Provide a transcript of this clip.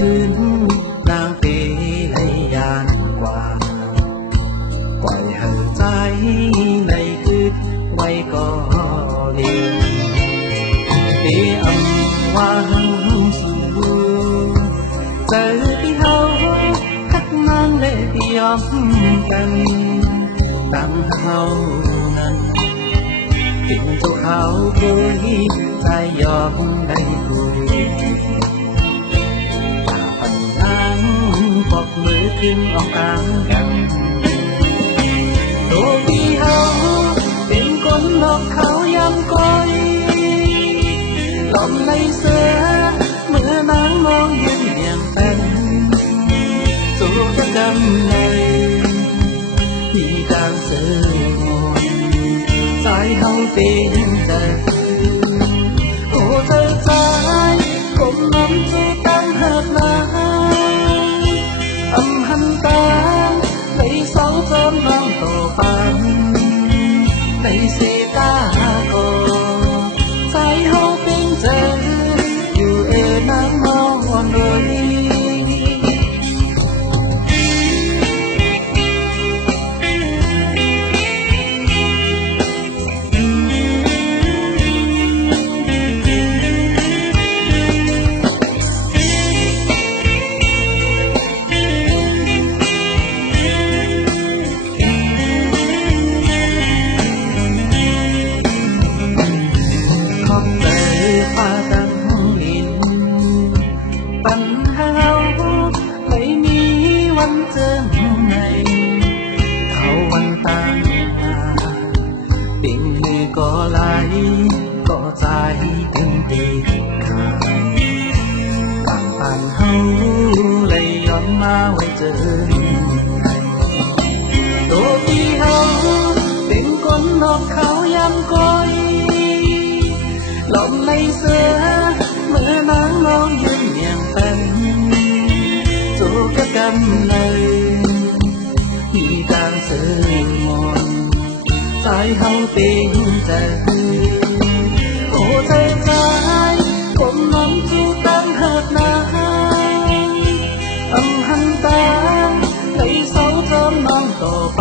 ขึ้นนางเปให้ยานกว่าปล่อยให้ใจในคืดไว้ก็ดีตีอำว่าหังสูเจอที่เฮาทักนางและยอมกันตั้งเฮานั้นกินเจ้าเขาคุยใจยอมได้คุยตาพันนางปอกมือขึ้นออกกลางกันตัวที่เฮาเป็นคนนอกเขายำก้อยลมในเสือเมื่อนางมองยืนเรียงเป็นสู่จะกำในที่กลางเสือใจเฮาเป็นใจโอ้เธอใจผมน้ำจูตั้งหักลายหันตาในสองจอมน้องโตปันในเสกาโกใจเฮาเป็นใจอยู่น้ำมองเลยปัญหาไม่มีวันเจอในเขาวันต่างมาปิ่งมือก็ไหลก็ใจเป็นตีขาต่างผ่านเฮาเลยย้อนมาไว้เจอตัวที่เฮาเป็นคนนอกเขายำก้อยลมในเสือเมื่อนางมองยืนเมียงเป็นสู่กับกันเลยที่กลางเสือมอนใจเฮาเป็นใจโอ้ใจใจผมน้องจูตั้งหักนางหันตาในเสาจอมน้องต่อไป